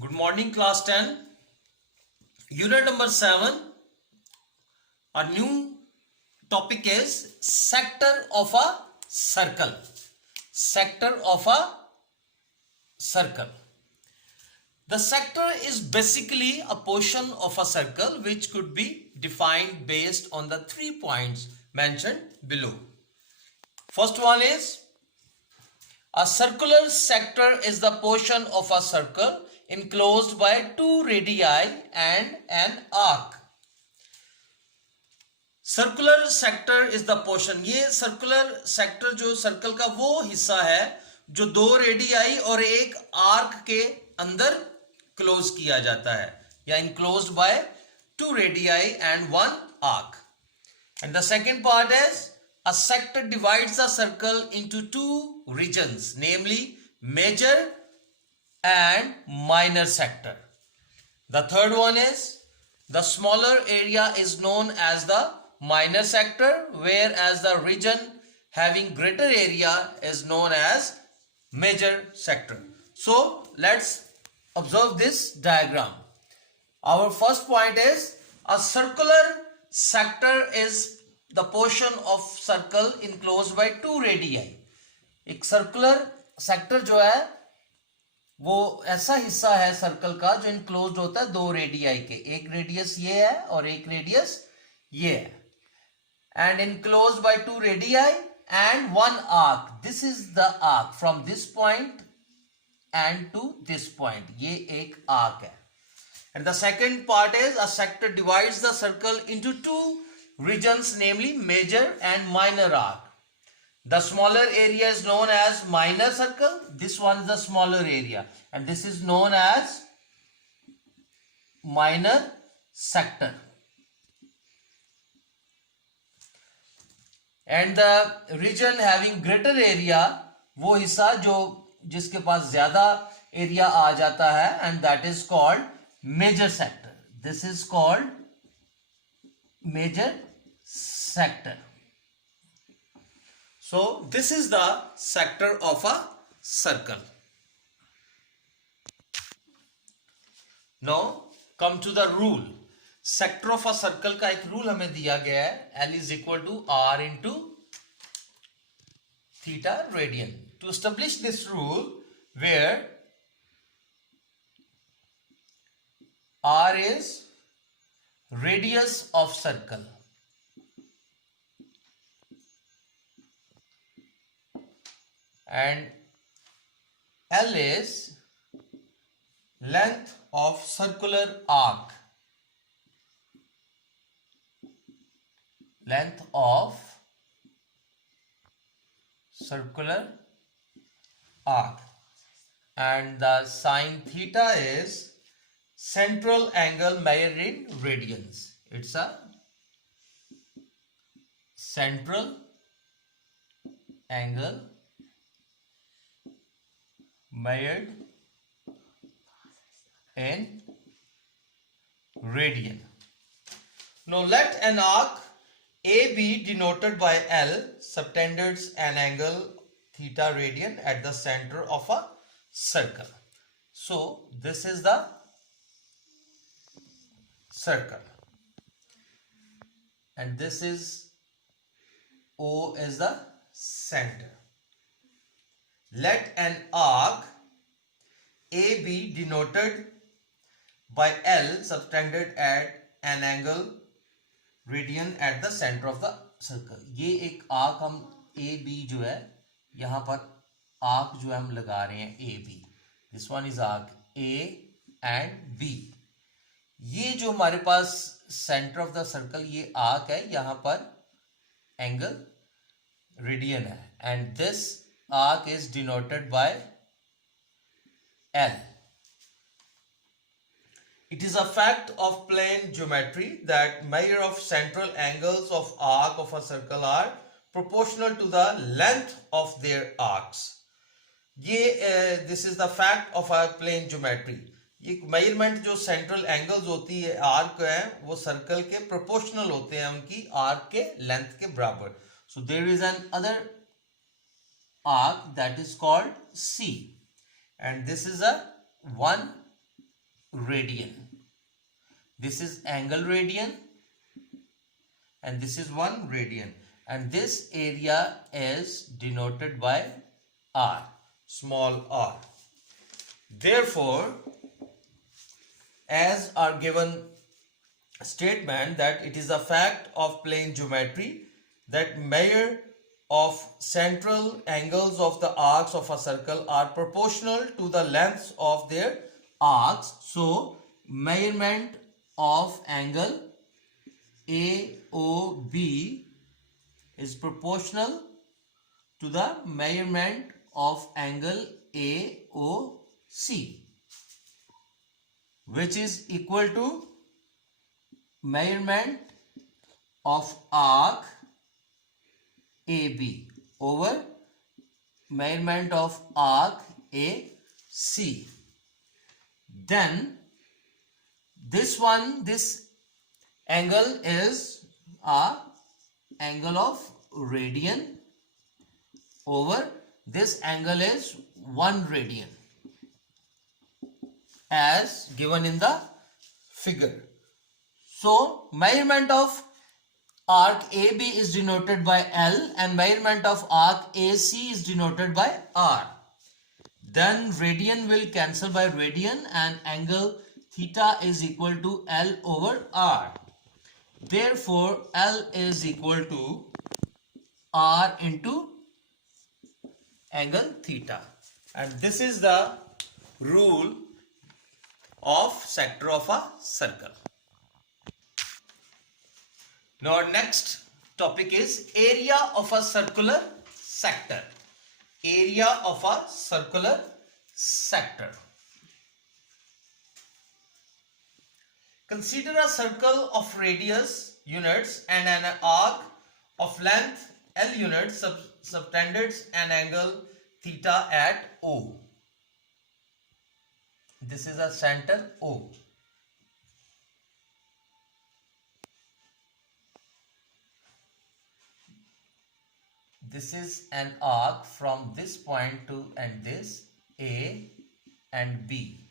Good morning, class 10. Unit number 7. A new topic is sector of a circle. Sector of a circle. The sector is basically a portion of a circle which could be defined based on the 3 points mentioned below. First one is a circular sector is the portion of a circle enclosed by 2 radii and an arc. Circular sector is the portion, ये circular sector जो circle का वो हिस्सा है जो 2 radii और एक arc के अंदर क्लोज किया जाता है या enclosed by 2 radii and 1 arc. And the second part is a sector divides the circle into 2 regions, namely major and minor sector. The third one is the smaller area is known as the minor sector, whereas the region having greater area is known as major sector. So let's observe this diagram. Our first point is a circular sector is the portion of circle enclosed by 2 radii. एक circular sector जो है वो ऐसा हिस्सा है circle का जो enclosed होता है 2 रेडियाई के. एक रेडियस ये है और एक रेडियस ये है. And enclosed by 2 radii and 1 arc. This is the arc from this point and to this point. ये एक आर्क है. And the second part is a sector divides the circle into 2 regions, namely major and minor arc. The smaller area is known as minor circle. This one is the smaller area and this is known as minor sector. And the region having greater area, वो हिस्सा जो जिसके पास ज्यादा area आ जाता है, and that is called major sector. This is called major sector. So this is the sector of a circle. Now come to the rule. Sector of a circle का एक rule हमें दिया गया है. L is equal to R into theta radian. To establish this rule, where R is radius of circle and L is length of circular arc. Length of circular arc. And the sine theta is central angle measured in radians. It's a central angle measured in radian. Now let an arc A be denoted by L subtended an angle theta radian at the center of a circle. So this is the circle and this is O is the center. Let an arc A be denoted by L subtended at an angle radian at the center of the circle. ये एक arc हम A B जो है यहाँ पर arc जो हम लगा रहे हैं A B. This one is arc A and B. ये जो हमारे पास सेंटर ऑफ द सर्कल ये आर्क है, यहाँ पर एंगल रेडियन है and this arc is denoted by L. It is a fact of plane geometry that measure of central angles of arc of a circle are proportional to the length of their arcs. This is the fact of a plane geometry. ये measurement जो central angles होती है arc है वो circle के proportional होते हैं उनकी आर्क के लेंथ के बराबर. So there is an other arc that is called C and this is a 1 radian. This is angle radian and this is 1 radian, and this area is denoted by r, small r. Therefore, as our given statement that it is a fact of plane geometry that measure of central angles of the arcs of a circle are proportional to the lengths of their arcs. So, measurement of angle AOB is proportional to the measurement of angle AOC, which is equal to measurement of arc AB over measurement of arc AC. Then this angle is a angle of radian over this angle is 1 radian as given in the figure. So measurement of arc AB is denoted by L and measurement of arc AC is denoted by R. Then radian will cancel by radian and angle theta is equal to L over R. Therefore, L is equal to R into angle theta. And this is the rule of sector of a circle. Now our next topic is area of a circular sector. Area of a circular sector. Consider a circle of radius units and an arc of length L units subtended an angle theta at O. This is a center O. This is an arc from this point to and this A and B,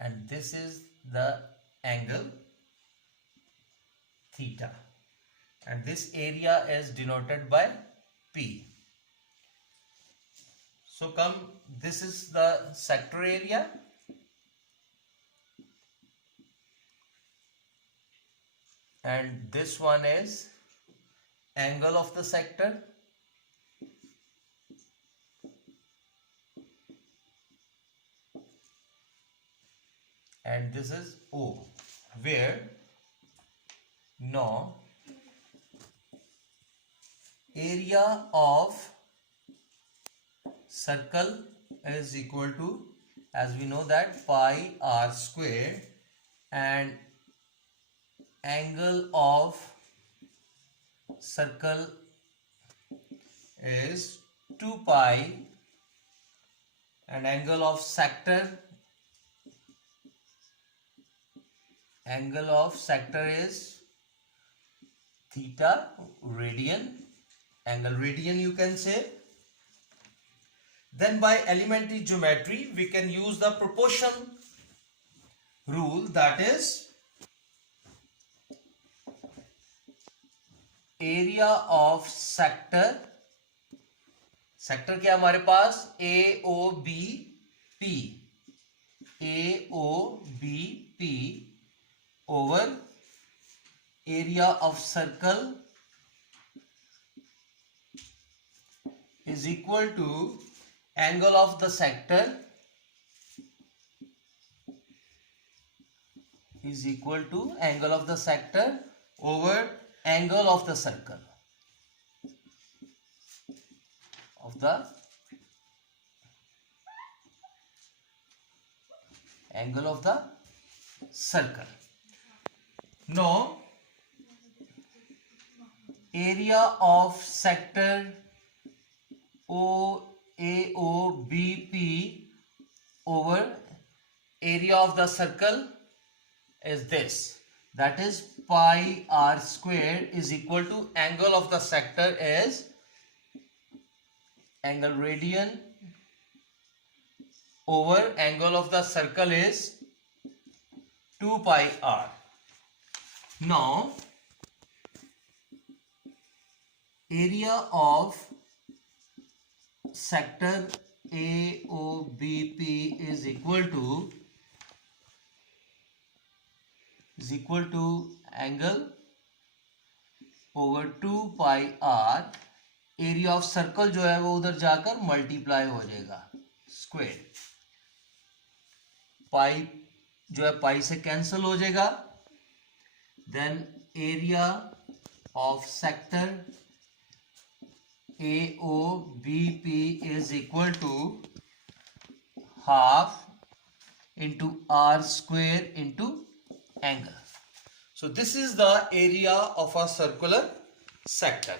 and this is the angle theta, and this area is denoted by P. So this is the sector area, and this one is angle of the sector, and this is O, where now area of circle is equal to, as we know that, pi r square, and angle of circle is 2 pi, and angle of sector is theta radian, angle radian you can say. Then by elementary geometry we can use the proportion rule, that is area of sector क्या हमारे पास AOBP over area of circle is equal to angle of the sector over angle of the circle Now area of sector AOBP over area of the circle is this, that is pi r square is equal to angle of the sector is angle radian over angle of the circle is 2 pi r. Now area of sector AOBP is equal to angle over 2 pi r. Area of circle जो है वो उधर जाकर multiply हो जाएगा square. पाई जो है पाई से कैंसिल हो जाएगा. Then area of sector AOBP is equal to half into r square into angle. So this is the area of a circular sector.